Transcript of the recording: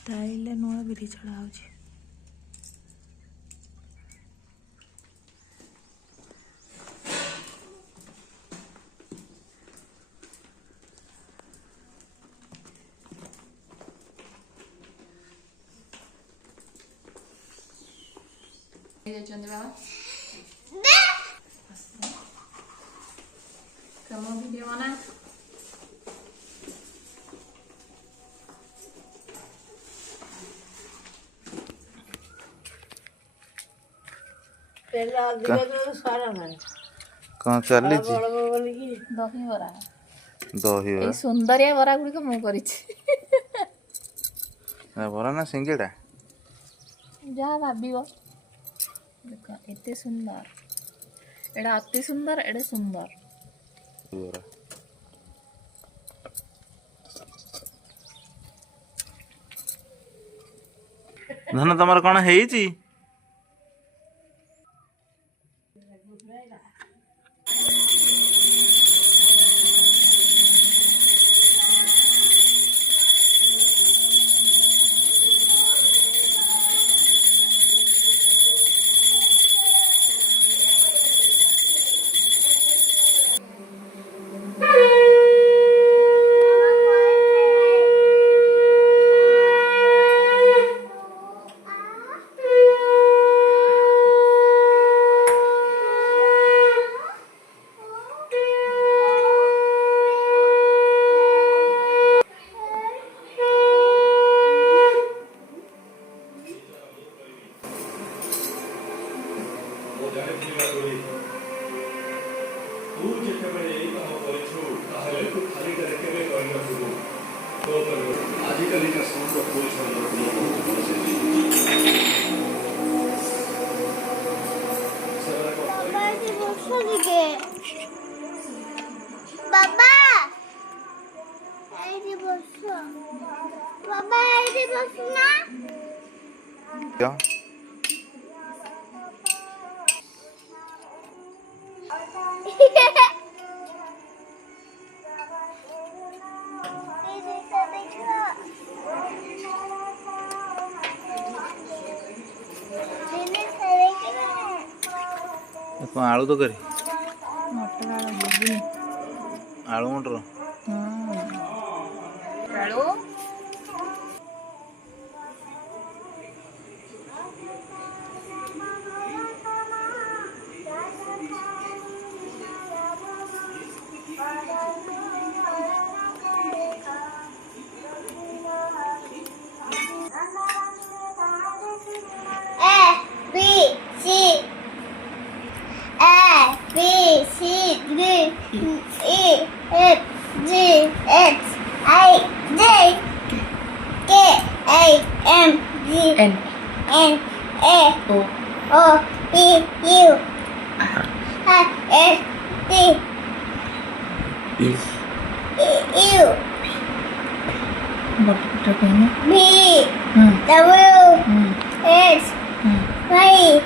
style नुआ बिरी छड़ा हो वीडियो बना कौन चली दही बरा दही ए सुंदरिया बरा गुडी को मु करिछि बरा ना सिंगेड़ा जा भाबिबो देखो एते सुंदर एडा अति सुंदर एडे सुंदर बरा धन तमर कौन हेइची बाबा ऐसे बसो बाबा ऐसे बसना क्या कौन आलू तो करी मटर आलू बुबी आलू मटर आलू N A O P U R S T U butter कहना B W X Y